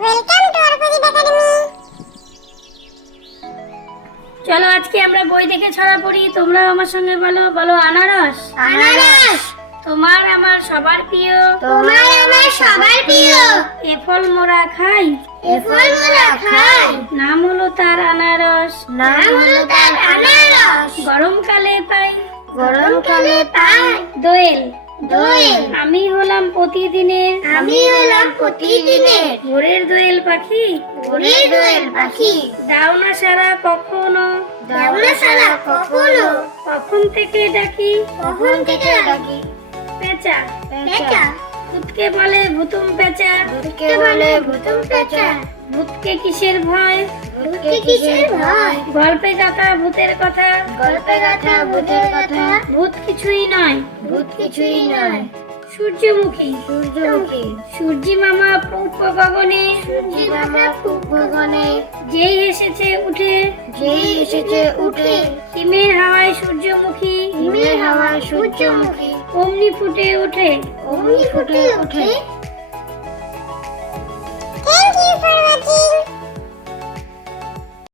Welcome to Arpajit academy. চলো আজকে আমরা বই দেখে ছড়া পড়ি। তোমরা আমার সঙ্গে বলো বলো আনারস। আনারস তোমার আমার সবার প্রিয়, তোমার আমার সবার প্রিয়। এ ফল মোরা খাই, এ ফল মোরা খাই, নাম হলো তার আনারস। নাম হলো তার আনারস। গরমকালে পাই গরমকালে পাই দোয়েল, দোয়েল। আমি হলাম প্রতিদিনের, আমি হলাম প্রতিদিনের ভোরের দোয়েল পাখি। ভোরের দোয়েল পাখি। দাও না সারা কখনো, দাও না সারা কখনো, কখন থেকে ডাকি কখন থেকে ডাকি। পেঁচা, পেঁচা ভূতকে বলে ভুতুম পেঁচা। ভূতকে বলে ভূতুম পেঁচা। ভূতকে কিসের ভয়, ভূতকে কিসের ভয়, গল্পে গাথা ভূতের কথা। গল্পে গাথা ভূতের কথা। ভূত কিছুই নয়, ভূত কিছুই নয়, সূর্যমুখী। সূর্যমুখী। সূর্যি মামা পূর্ব গগনে, সূর্যি মামা পূর্ব গগনে, যেই এসেছে উঠে। যেই এসেছে উঠে। হিমের হাওয়ায় সূর্যমুখী, হিমের হাওয়ায় সূর্যমুখী। অমনি ফুটে ওঠে। অমনি ফুটে ওঠে।